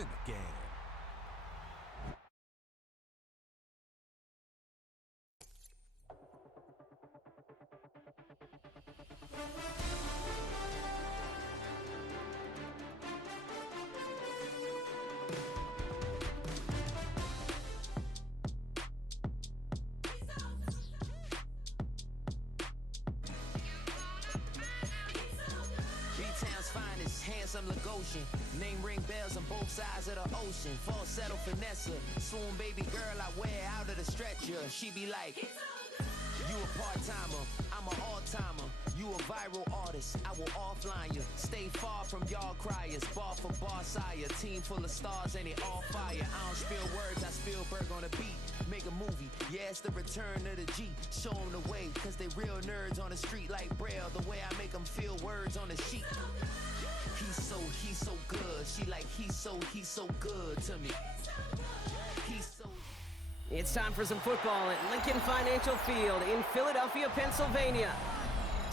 in the game. Handsome Lagosian, name ring bells on both sides of the ocean. Falsetto finesse, swoon baby girl I wear out of the stretcher. She be like, you a part-timer, I'm an all-timer. You a viral artist, I will offline you. Stay far from y'all criers, bar for bar sire. Team full of stars and it all fire. I don't spill words, I Spielberg on the beat. Make a movie, yeah, it's the return of the G. Show them the way, cause they real nerds on the street like Braille. The way I make them feel words on the sheet. He's so good. She like, he's so good to me. He's so... It's time for some football at Lincoln Financial Field in Philadelphia, Pennsylvania.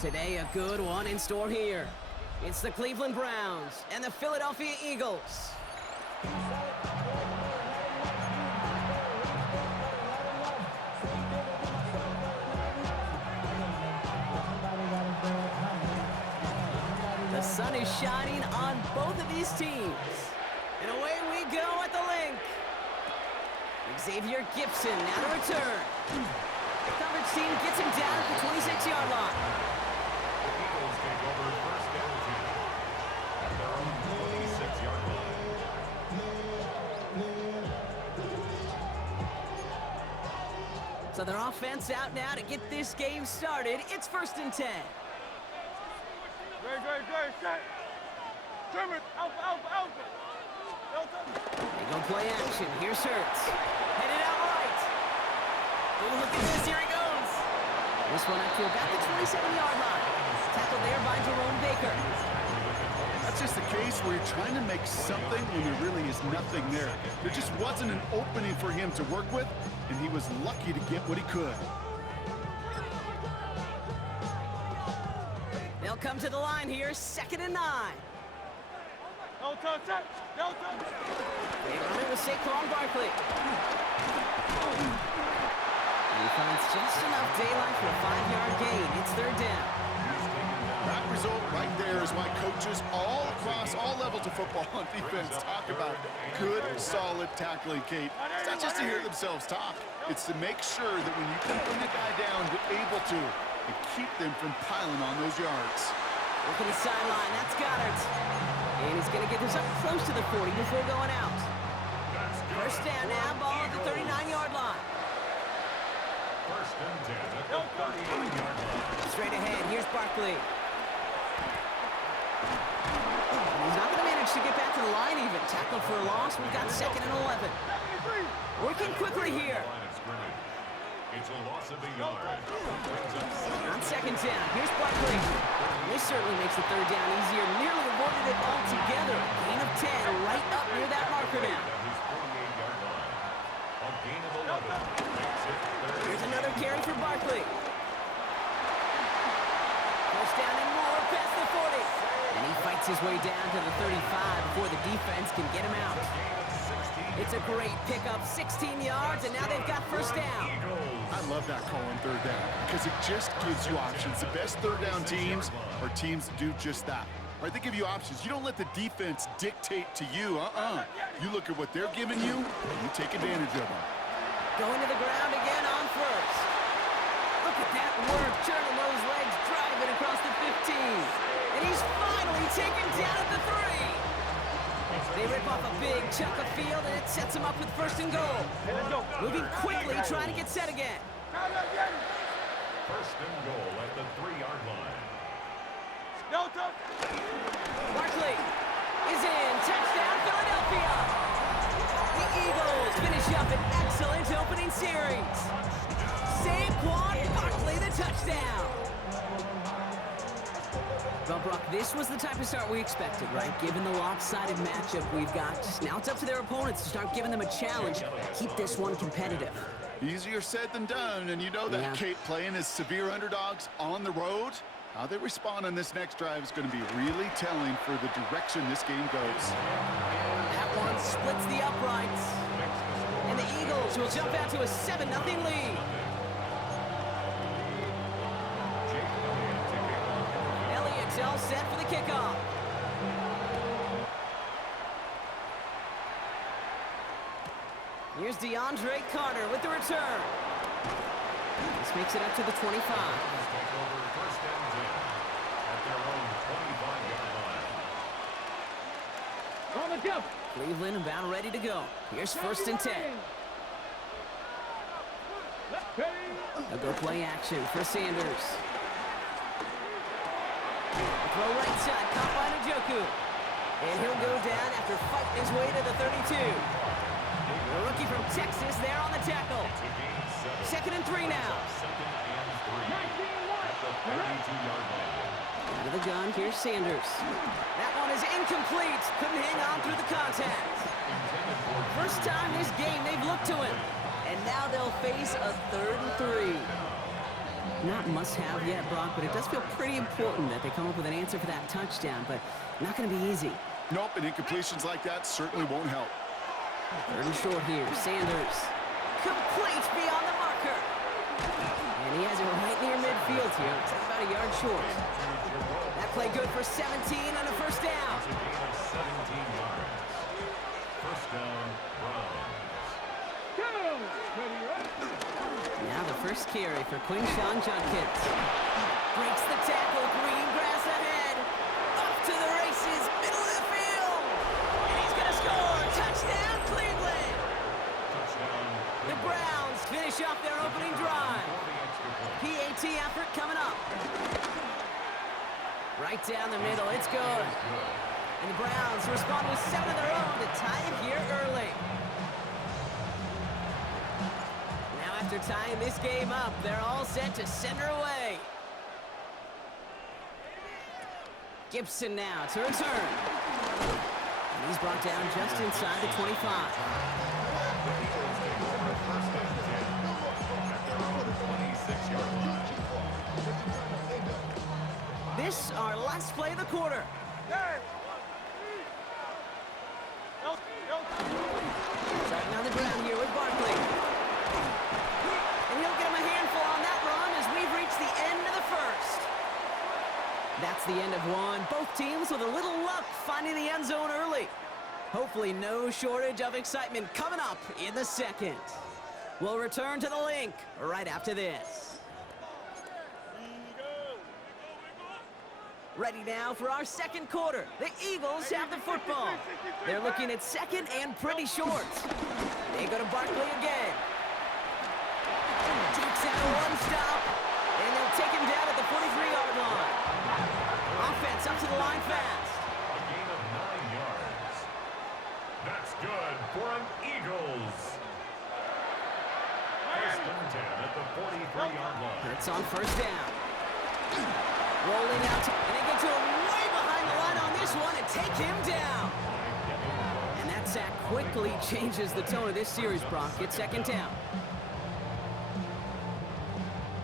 Today, a good one in store here. It's the Cleveland Browns and the Philadelphia Eagles. The sun is shining on both of these teams. And away we go at the link. Xavier Gipson now to return. The coverage team gets him down at the 26-yard line. The Eagles take over first down team at their own 26-yard line. So their offense out now to get this game started. It's 1st and 10. Great, set. Trim it, alpha. They go play action. Here's Hurts. Headed out right. Oh, look at this. Here he goes. This one up to about the 27-yard line. Tackled there by Jerome Baker. That's just a case where you're trying to make something when there really is nothing there. There just wasn't an opening for him to work with, and he was lucky to get what he could. They'll come to the line here, 2nd and 9. Delta, set. Delta. They run it with Saquon Barkley. He finds just enough daylight for a 5-yard gain. It's 3rd down. That result right there is why coaches all across all levels of football on defense talk about good, solid tackling, Kate. It's not just to hear themselves talk. It's to make sure that when you can bring a guy down, you're able to and keep them from piling on those yards. Look at the sideline. That's Goddard. And he's going to get this up close to the 40 before going out. First down now, ball at the 39-yard line. 1st and 10 at the 38-yard line. Straight ahead, here's Barkley. He's not going to manage to get back to the line even. Tackled for a loss. We've got 2nd and 11. Working quickly here. It's a loss of a yard. On 2nd down, here's Barkley. This certainly makes the 3rd down easier. Nearly avoided it altogether. Gain of 10 right up near that marker now. A gain of 11 makes it 3rd. Here's another carry for Barkley. First down and more past the 40. And he fights his way down to the 35 before the defense can get him out. It's a great pickup, 16 yards, and now they've got first down. I love that call on 3rd down because it just gives you options. The best 3rd down teams are teams that do just that. Right? They give you options. You don't let the defense dictate to you. You look at what they're giving you, and you take advantage of them. Going to the ground again on first. Look at that work, turning those legs, driving across the 15. And he's finally taken down at the 3. They rip off a big chunk of field, and it sets him up with 1st and goal. Moving quickly, trying to get set again. 1st and goal at the 3-yard line. Barkley is in. Touchdown, Philadelphia. The Eagles finish up an excellent opening series. Saquon Barkley, the touchdown. Well, Brock, this was the type of start we expected, right? Given the lopsided matchup we've got. Now it's up to their opponents to start giving them a challenge. Keep this one competitive. Easier said than done, and you know that, Yeah. Kate, playing as severe underdogs on the road, How they respond on this next drive is going to be really telling for the direction this game goes. That one splits the uprights. And the Eagles will jump out to a 7-0 lead. Elliott's all set for the kickoff. Here's DeAndre Carter with the return. This makes it up to the 25. On the jump. Cleveland about ready to go. Here's 1st and 10. They'll go play action for Sanders. Throw right side, caught by Njoku. And he'll go down after fighting his way to the 32. The rookie from Texas there on the tackle. 2nd and 3 now. Out of the gun, here's Sanders. That one is incomplete. Couldn't hang on through the contact. First time this game they've looked to him. And now they'll face a 3rd and 3. Not must-have yet, Brock, but it does feel pretty important that they come up with an answer for that touchdown, but not going to be easy. Nope, and incompletions like that certainly won't help. 3rd and short here. Sanders. Complete beyond the marker. And he has it right near midfield here. It's about a yard short. That play good for 17 on a 1st down. Now the first carry for Quinshawn Judkins. Breaks the tackle. Green grass ahead. Up to the races. Middle of the field. And he's going to score. Touchdown, Cleveland. The Browns finish off their opening drive. PAT effort coming up. Right down the middle. It's good. And the Browns respond with 7 of their own to tie it here early. Now after tying this game up, they're all set to send her away. Gibson now to return. And he's brought down just inside the 25. This our last play of the quarter. Starting on the ground here with Barkley. And he'll get him a handful on that run as we've reached the end of the 1st. That's the end of one. Both teams with a little luck finding the end zone early. Hopefully no shortage of excitement coming up in the 2nd. We'll return to the link right after this. Ready now for our 2nd quarter. The Eagles have the football. They're looking at 2nd and pretty short. They go to Barkley again. Takes out a 1-stop, and they'll take him down at the 43-yard line. Offense up to the line fast. A gain of 9 yards. That's good for an Eagles. 1st and 10 at the 43-yard line. It's on 1st down. Rolling out, and they get to him way behind the line on this one and take him down. And that sack quickly changes the tone of this series, Brock. It's 2nd down.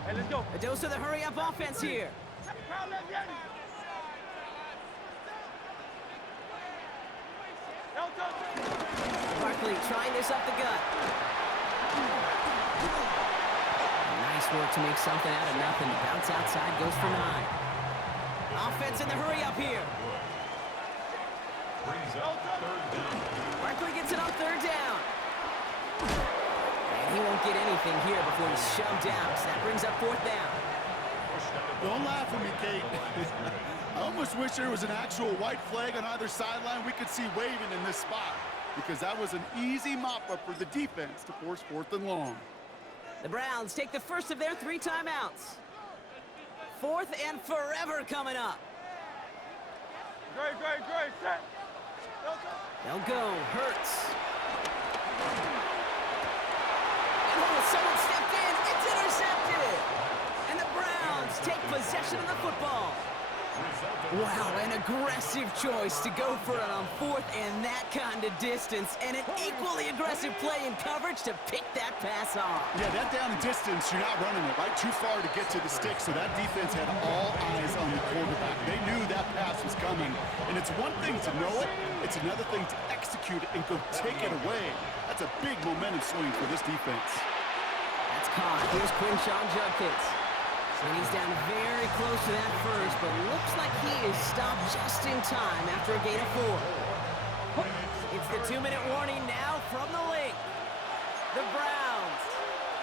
Hey, let's go. A dose of the hurry-up offense here. Barkley trying this up the gut. Nice work to make something out of nothing. Bounce outside, goes for 9. Offense in the hurry-up here. Brings up 3rd down. Barkley gets it on 3rd down. And he won't get anything here before he's shoved out. So that brings up 4th down. Don't laugh at me, Kate. I almost wish there was an actual white flag on either sideline we could see waving in this spot, because that was an easy mop-up for the defense to force 4th and long. The Browns take the first of their 3 timeouts. 4th and forever coming up. Great, set. They'll go. Hurts. And someone stepped in. It's intercepted. And the Browns take possession of the football. Wow, an aggressive choice to go for it on 4th and that kind of distance, and an equally aggressive play in coverage to pick that pass off. Yeah, that down distance, you're not running it right too far to get to the stick, so that defense had all eyes on It's one thing to know it, it's another thing to execute it and go take it away. That's a big momentum swing for this defense. That's caught. Here's Quinshawn Judkins. And he's down very close to that first, but looks like he is stopped just in time after a gain of 4. It's the 2-minute warning now from the link. The Browns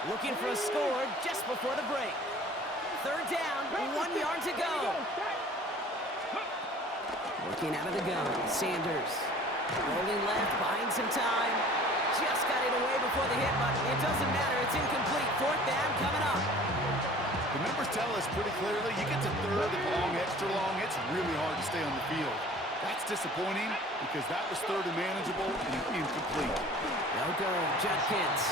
looking for a score just before the break. 3rd down, 1 yard to go. Working out of the gun, Sanders. Rolling left, buying some time. Just got it away before the hit, but it doesn't matter. It's incomplete. 4th down coming up. The numbers tell us pretty clearly, you get to 3rd and long, extra long, it's really hard to stay on the field. That's disappointing because that was 3rd and manageable and incomplete. No go, Judkins.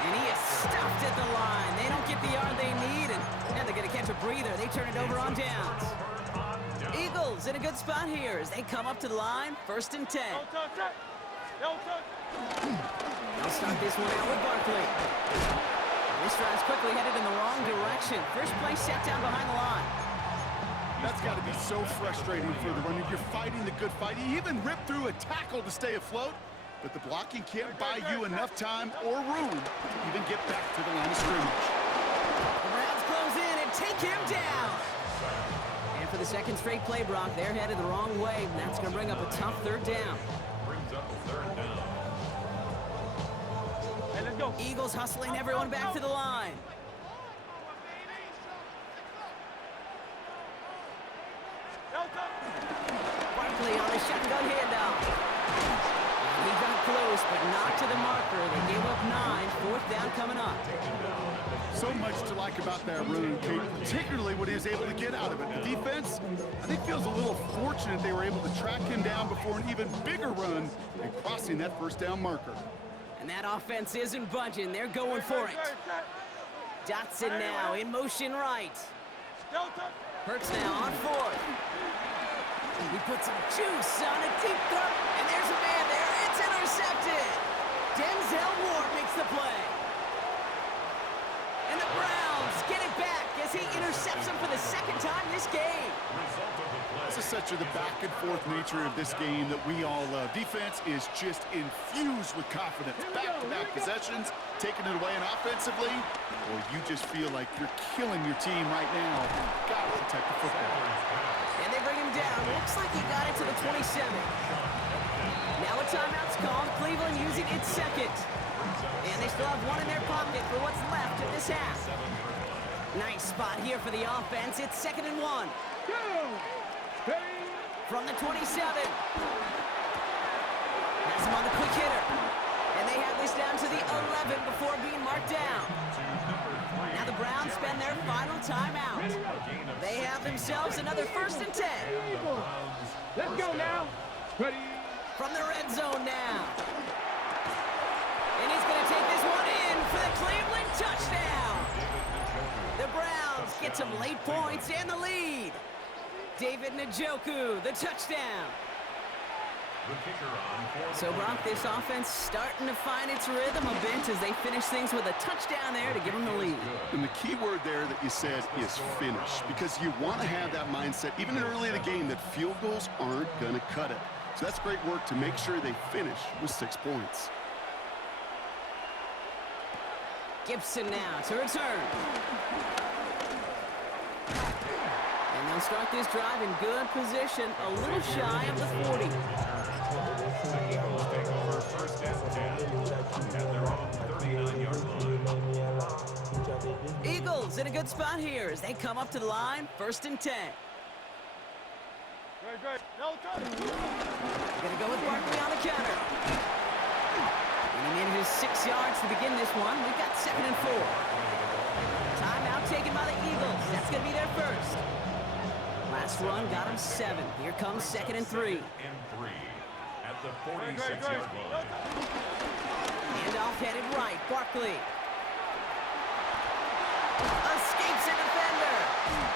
And he is stuffed at the line. They don't get the yard they need, and now they're going to catch a breather. They turn it over on downs. Eagles in a good spot here as they come up to the line, 1st and 10. They'll start this one out with Barkley. This drive's quickly headed in the wrong direction. First play set down behind the line. That's got to be so frustrating for the runner. You're fighting the good fight. You even ripped through a tackle to stay afloat, but the blocking can't buy you enough time or room to even get back to the line of scrimmage. The Browns close in and take him down. And for the 2nd straight play, Brock, they're headed the wrong way, and that's going to bring up a tough 3rd down. Brings up a 3rd down. Hey, let's go. Eagles hustling everyone back to the line. Barkley on the shotgun handoff. He got close, but not to the marker. They gave up 9. 4th down coming up. So much to like about that run, Kate, particularly what he was able to get out of it. The defense, I think, feels a little fortunate they were able to track him down before an even bigger run and crossing that 1st down marker. And that offense isn't budging. They're going for it. Dotson now in motion right. Hurts now on 4th. He puts some juice on a deep throw, and there's a man there. It's intercepted. Denzel Ward makes the play. And the Browns get it back as he intercepts him for the 2nd time this game. This is such the back and forth nature of this game that we all love. Defense is just infused with confidence. Back-to-back possessions, taking it away and offensively, or you just feel like you're killing your team right now. Gotta protect the football. And they bring him down. Looks like he got it to the 27. Now a timeout's called. Cleveland using its 2nd. And they still have 1 in their pocket for what's left of this half. Nice spot here for the offense. It's 2nd and 1. From the 27. Has him on the quick hitter. And they have this down to the 11 before being marked down. Now the Browns spend their final timeout. They have themselves another 1st and 10. Let's go now. Ready. From the red zone now. And he's going to take this one in for the Cleveland touchdown. The Browns get some late points and the lead. David Njoku, the touchdown. So, Brock, this offense starting to find its rhythm a bit as they finish things with a touchdown there to give them the lead. And the key word there that you said is finish, because you want to have that mindset, even early in the game, that field goals aren't going to cut it. So that's great work to make sure they finish with 6 points. Gibson now to return. And they'll start this drive in good position, a little shy of the 40. The Eagles take over 1st and 10 at their own 39-yard line. Eagles in a good spot here as they come up to the line, 1st and 10. Great. No touch. Gonna go with Barkley on the counter. And he needed his 6 yards to begin this one. We've got 2nd and 4. Timeout taken by the Eagles. That's gonna be their first. Last run got him 7. Here comes 2nd and 3. At the 46-yard line. Handoff headed right. Barkley. Escapes a defender.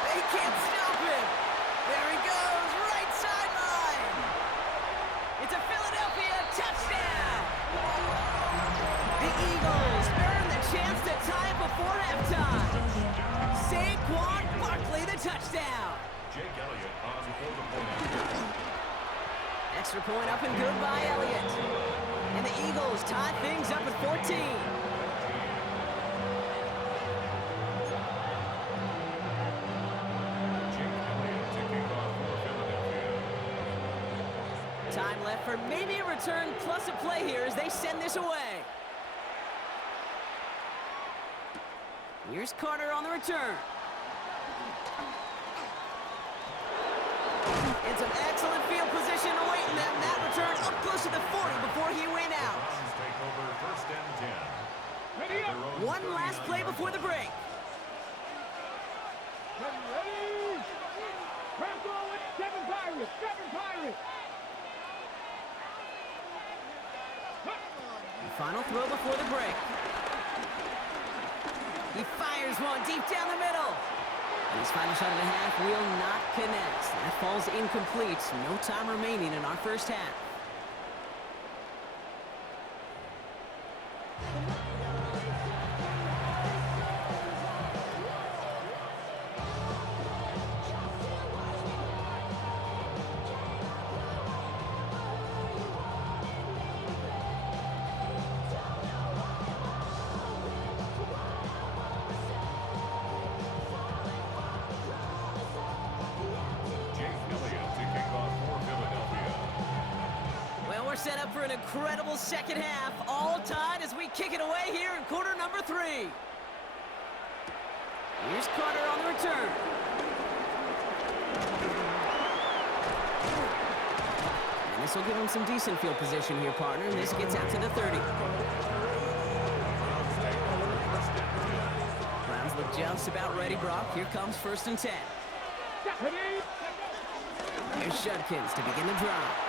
They can't stop him. There he goes. Right sideline. It's a Philadelphia touchdown. The Eagles earn the chance to tie it before halftime. Saquon Barkley, the touchdown. Jake Elliott on for the point. Extra point up and good by Elliott. And the Eagles tie things up at 14. Time left for maybe a return plus a play here as they send this away. Here's Carter on the return. And some excellent field position awaiting them. That return up close to the 40 before he ran out. Take over first and 10. One last play before the break. Ready? Press forward, 7 Pirates, 7 Pirates. Final throw before the break. He fires one deep down the middle. And his final shot of the half will not connect. That falls incomplete. No time remaining in our first half. Set up for an incredible second half, all tied as we kick it away here in quarter number 3. Here's Carter on the return. And this will give him some decent field position here, partner, and this gets out to the 30. Browns look just about ready, Brock. Here comes first and 10. Here's Judkins to begin the drive.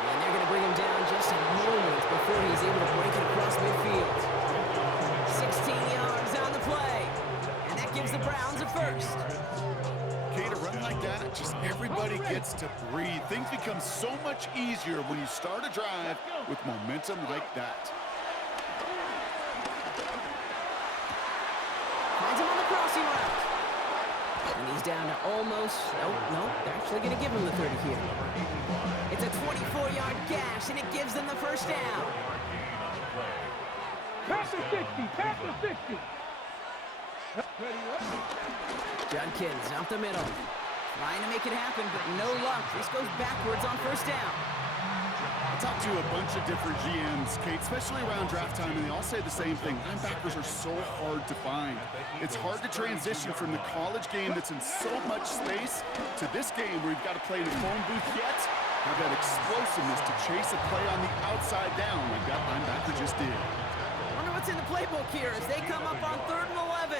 And they're going to bring him down just a moment before he's able to break it across midfield. 16 yards on the play. And that gives the Browns a first. Kate, a run like that, just everybody gets to breathe. Things become so much easier when you start a drive with momentum like that. Finds him on the crossing route. And he's down to almost, no, they're actually going to give him the 30 here. It's a 24-yard gash, and it gives them the first down. Pass to 60, pass to 60. Judkins up the middle. Trying to make it happen, but no luck. This goes backwards on first down. I talked to a bunch of different GMs, Kate, especially around draft time, and they all say the same thing. Linebackers are so hard to find. It's hard to transition from the college game that's in so much space to this game where you've got to play in a phone booth yet. Have that explosiveness to chase a play on the outside down like that linebacker just did. Wonder what's in the playbook here as they come up on 3rd and 11.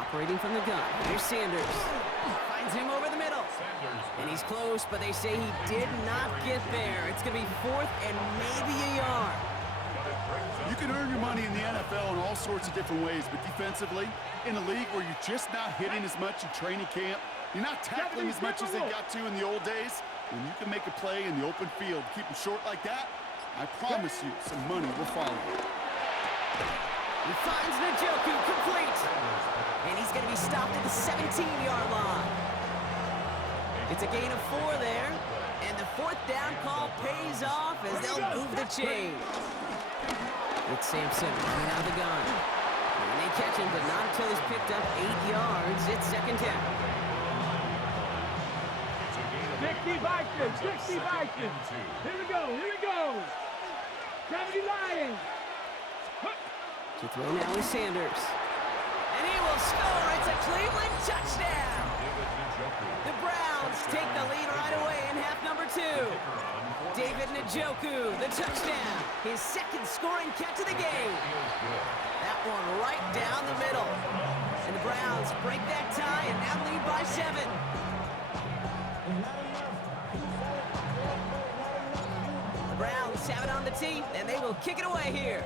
Operating from the gun. Here's Sanders. Finds him over the middle. And he's close, but they say he did not get there. It's going to be 4th and maybe a yard. You can earn your money in the NFL in all sorts of different ways, but defensively, in a league where you're just not hitting as much in training camp, you're not tackling as much as they got to in the old days, when you can make a play in the open field, keep them short like that, I promise you some money will follow. He finds Njoku complete. And he's going to be stopped at the 17-yard line. It's a gain of 4 there. And the 4th down call pays off as they'll move the chains. It's Sampson running out of the gun. And they catch him, but not until he's picked up 8 yards. It's second down. 60 Vikings, 60 Vikings. Here we go, here we go. 70 Lions. To throw now is Sanders. And he will score. It's a Cleveland touchdown. The Browns take the lead right away in half number 2. David Njoku, the touchdown. His 2nd scoring catch of the game. That one right down the middle. And the Browns break that tie and now lead by 7. The Browns have it on the tee, and they will kick it away here.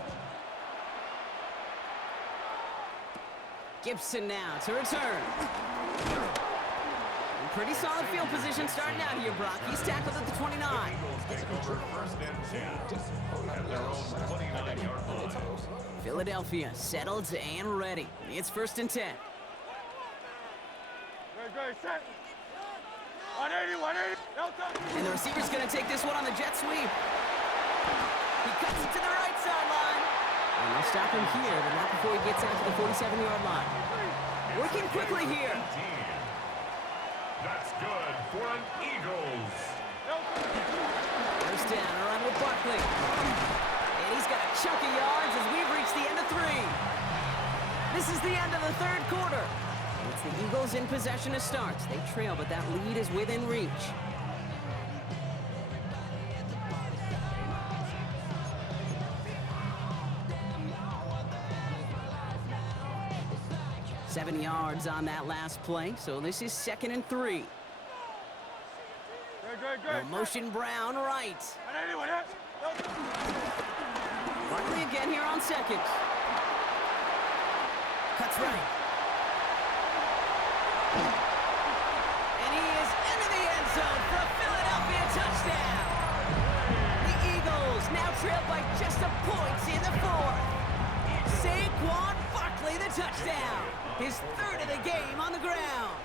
Gibson now to return. And pretty solid field position starting out here, Brock. He's tackled at the 29. Take over first and 10 at their own 29-yard line. Philadelphia settled and ready. It's first and 10. Very set. And the receiver's going to take this one on the jet sweep. He cuts it to the right sideline. And they'll stop him here, but not before he gets out to the 47-yard line. Working quickly here. That's good for an Eagles. First down, around with Barkley. And he's got a chunk of yards as we've reached the end of 3. This is the end of the third quarter. It's the Eagles in possession to start. They trail, but that lead is within reach. Seven yards on that last play, so this is 2nd and 3. No motion Brown right. Barkley again here on 2nd. Cuts right. And he is into the end zone for a Philadelphia touchdown. The Eagles now trail by just a point in the 4th. Saquon Barkley the touchdown. His 3rd of the game on the ground.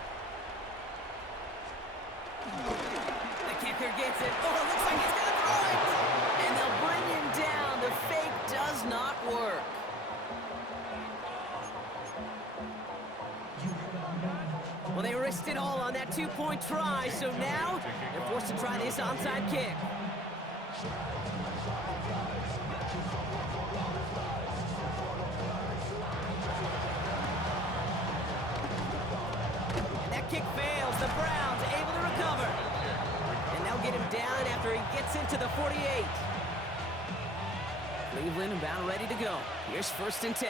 The kicker gets it. Oh, it looks like he's going to throw it. And they'll bring him down. The fake does not work. Well, they risked it all on that 2-point try, so now they're forced to try this onside kick. And that kick fails. The Browns able to recover. And they'll get him down after he gets into the 48. Cleveland about ready to go. Here's 1st and 10.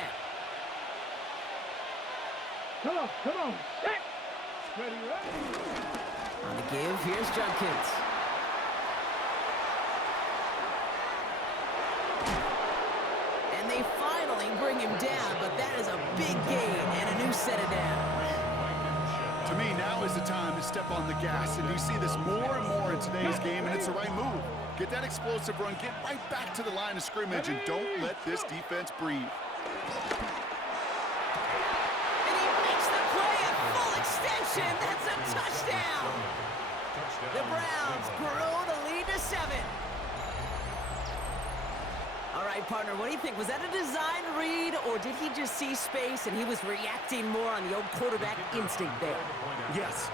Come on. Hey. Ready. On the give, here's Judkins. And they finally bring him down, but that is a big gain and a new set of downs. To me, now is the time to step on the gas, and you see this more and more in today's game, and it's the right move. Get that explosive run, get right back to the line of scrimmage, and don't let this defense breathe. That's a touchdown. The Browns grow the lead to 7. All right, partner, what do you think? Was that a design read, or did he just see space and he was reacting more on the old quarterback instinct there? Yes.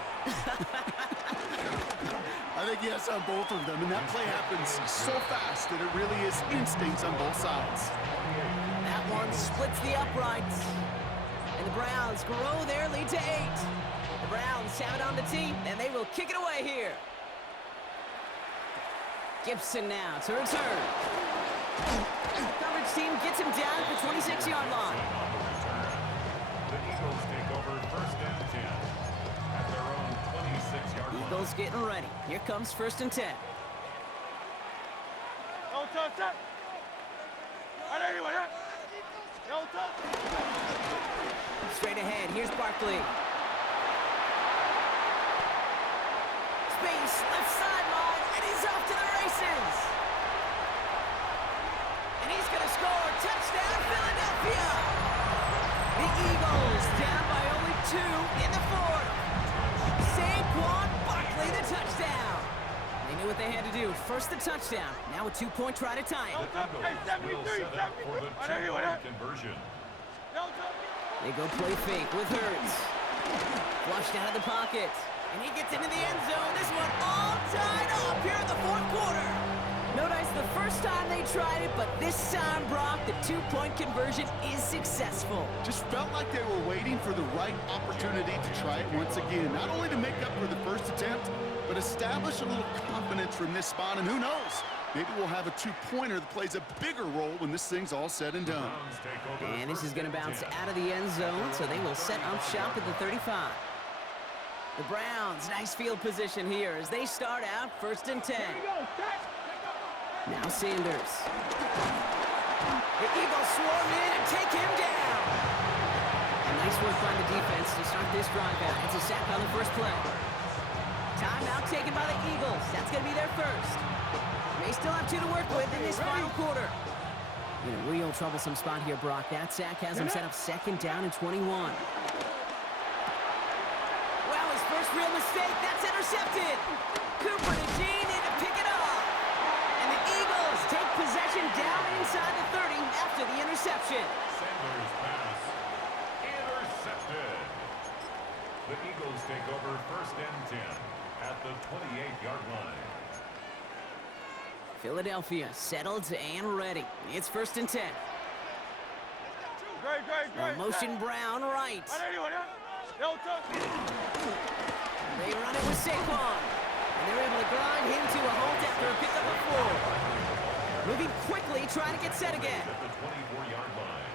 I think yes on both of them, and that play happens so fast that it really is instincts on both sides. That one splits the uprights, and the Browns grow their lead to 8. The Browns have it on the tee, and they will kick it away here. Gibson now to return. Coverage team gets him down at the 26-yard line. The Eagles take over 1st and 10 at their own 26-yard line. Eagles getting ready. Here comes 1st and 10. Straight ahead, here's Barkley. Space, left sideline, and he's off to the races. And he's going to score. Touchdown, Philadelphia. The Eagles down by only 2 in the 4th. Saquon Barkley the touchdown. They knew what they had to do. First the touchdown. Now a 2-point try to tie it. Conversion. They go play fake with Hurts. Flushed out of the pocket. And he gets into the end zone. This one all tied up here in the 4th quarter. No dice the first time they tried it, but this time, Brock, the 2-point conversion is successful. Just felt like they were waiting for the right opportunity to try it once again. Not only to make up for the first attempt, but establish a little confidence from this spot. And who knows? Maybe we'll have a 2-pointer that plays a bigger role when this thing's all said and done. And this is going to bounce out of the end zone, so they will set up shop at the 35. The Browns, nice field position here as they start out 1st and 10. Now Sanders. The Eagles swarm in and take him down. And nice work by the defense to start this drive out. It's a sack on the first play. Timeout taken by the Eagles. That's going to be their first. They still have 2 to work with in this final quarter. In a real troublesome spot here, Brock. That sack has him set up 2nd down and 21. Well, his first real mistake. That's intercepted. Cooper to Jean in to pick it up. And the Eagles take possession down inside the 30 after the interception. Sanders' pass intercepted. The Eagles take over first and 10 at the 28-yard line. Philadelphia settled and ready. It's first and 10. Great. Motion Brown right. They run it with Saquon. And they're able to grind him to a halt after a pickup of 4. Moving quickly, trying to get set again. At the 24-yard line.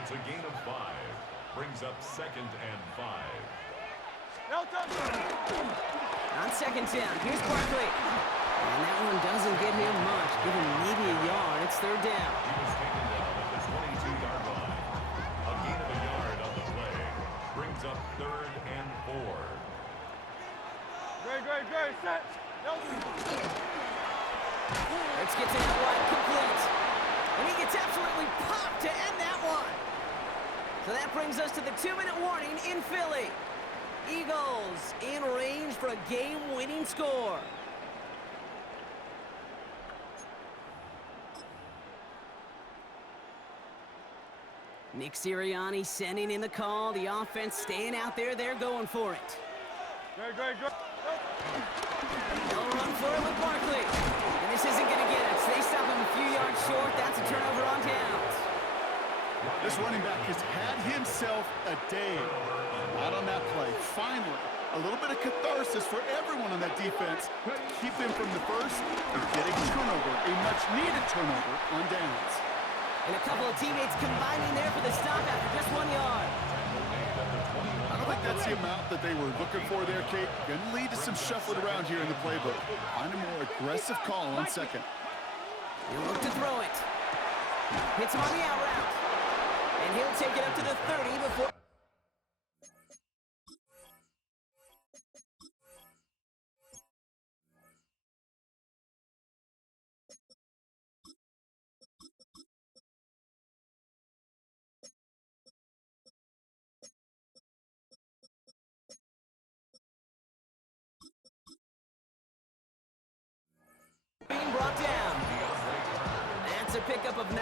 It's a gain of 5. Brings up second and 5. On second down, here's Barkley. And that one doesn't get him much. Give him maybe a yard. It's third down. He was taken down at the 22-yard line. A gain of a yard on the play. Brings up third and 4. Great. Set. Let's get to that wide complete. And he gets absolutely popped to end that one. So that brings us to the 2-minute warning in Philly. Eagles in range for a game-winning score. Nick Sirianni sending in the call. The offense staying out there. They're going for it. Great. They'll run for it with Barkley. And this isn't going to get us. They stop him a few yards short. That's a turnover on downs. This running back has had himself a day. Not on that play. Finally, a little bit of catharsis for everyone on that defense to keep them from the first and get a turnover, a much-needed turnover on downs. And a couple of teammates combining there for the stop after just 1 yard. I don't think that's the amount that they were looking for there, Kate. Going to lead to some shuffling around here in the playbook. Find a more aggressive call on second. He'll look to throw it. Hits him on the out route. And he'll take it up to the 30 before... being brought down. That's a pickup of 9.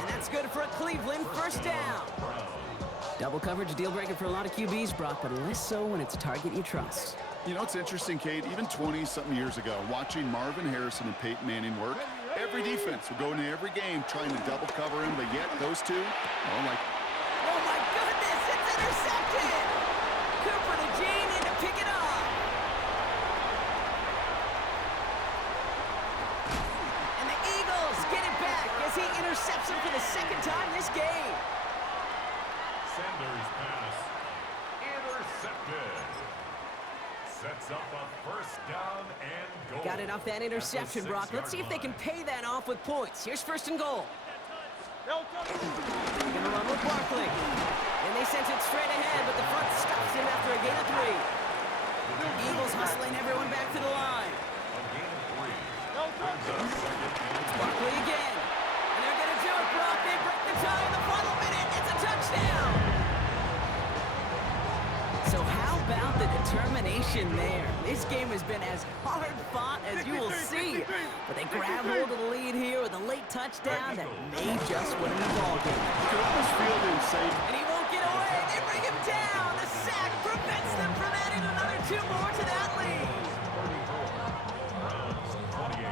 And that's good for a Cleveland first down. Double coverage deal breaker for a lot of QBs, Brock, but less so when it's a target you trust. You know, it's interesting, Kate, even 20-something years ago, watching Marvin Harrison and Peyton Manning work, every defense would go into every game trying to double cover him, but yet those two, well, like... Oh, my goodness, it's intercepted! Cooper to Jean in to pick it up. And the Eagles get it back as he intercepts him for the second time this game. Sanders' pass intercepted. Sets up a first down and goal. Got it off that interception, Brock. Let's see if they can pay that off with points. Here's first and goal. They're gonna run with Barkley. And they sent it straight ahead, but the front stops him after a gain of 3. Eagles hustling everyone back to the line. A gain of 3. Brings up second and It's Barkley again. And they're gonna do it, Brock. They break the tie in the final minute. It's a touchdown. So how about the determination there? This game has been as hard fought as you will see. But they grab hold of the lead here with a late touchdown that may just win the ball game. You can almost feel them safe. And he won't get away. They bring him down. The sack prevents them from adding another 2 more to that lead. Browns 28.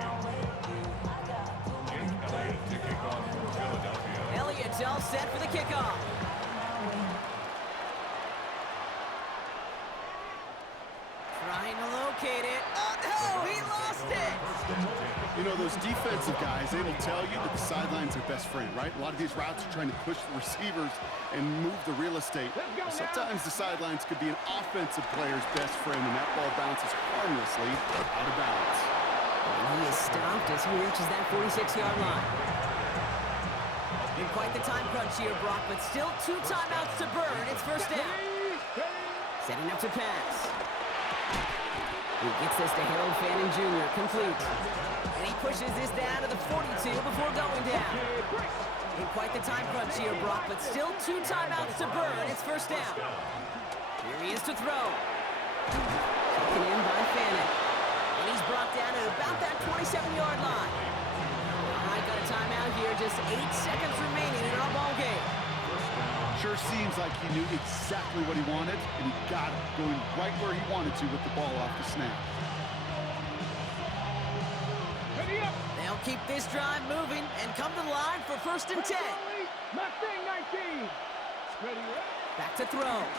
Jake Elliott to kick off for Philadelphia. Elliott's all set for the kickoff. Trying to locate it. Oh, no, he lost it. You know, those defensive guys, they will tell you that the sideline's their best friend, right? A lot of these routes are trying to push the receivers and move the real estate. Sometimes the sidelines could be an offensive player's best friend, and that ball bounces harmlessly out of bounds. And he is stopped as he reaches that 46-yard line. In quite the time crunch here, Brock, but still 2 timeouts to burn. It's first down. Setting up to pass. He gets this to Harold Fanning Jr. Complete. And he pushes this down to the 42 before going down. In quite the time crunch here, Brock, but still 2 timeouts to burn. It's first down. Here he is to throw. Taken in by Fannin. And he's brought down at about that 27-yard line. All right, got a timeout here. Just 8 seconds remaining in our ball game. Sure seems like he knew exactly what he wanted, and he got it, going right where he wanted to with the ball off the snap. Ready up. They'll keep this drive moving and come to the line for 1st and 10. Mustang 19. Ready up. Back to throw. That's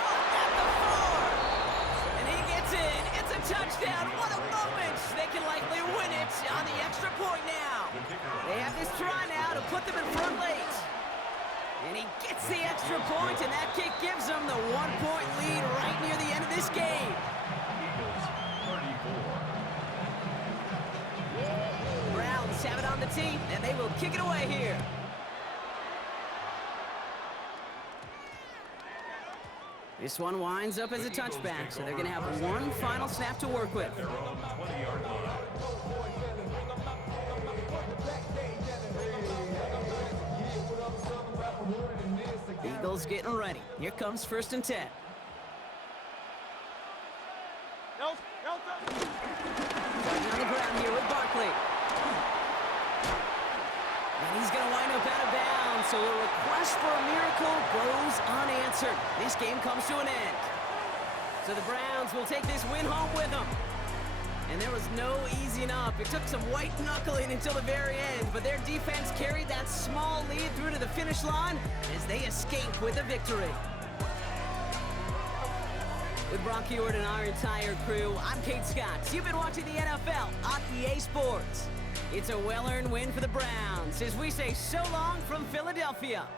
caught at the 4. And he gets in. It's a touchdown. What a moment. They can likely win it on the extra point now. They have this try now to put them in front late. And he gets the extra point, and that kick gives them the 1-point lead right near the end of this game. Eagles 34. Browns have it on the tee, and they will kick it away here. This one winds up as a touchback, so they're going to have one final snap to work with. Their own 20-yard line. Eagles getting ready. Here comes 1st and 10. Starting on the ground here with Barkley. And he's going to wind up out of bounds, so a request for a miracle goes unanswered. This game comes to an end. So the Browns will take this win home with them. And there was no easing up. It took some white knuckling until the very end, but their defense carried that small lead through to the finish line as they escape with a victory. With Brock Heward and our entire crew, I'm Kate Scott. You've been watching the NFL on EA Sports. It's a well-earned win for the Browns as we say so long from Philadelphia.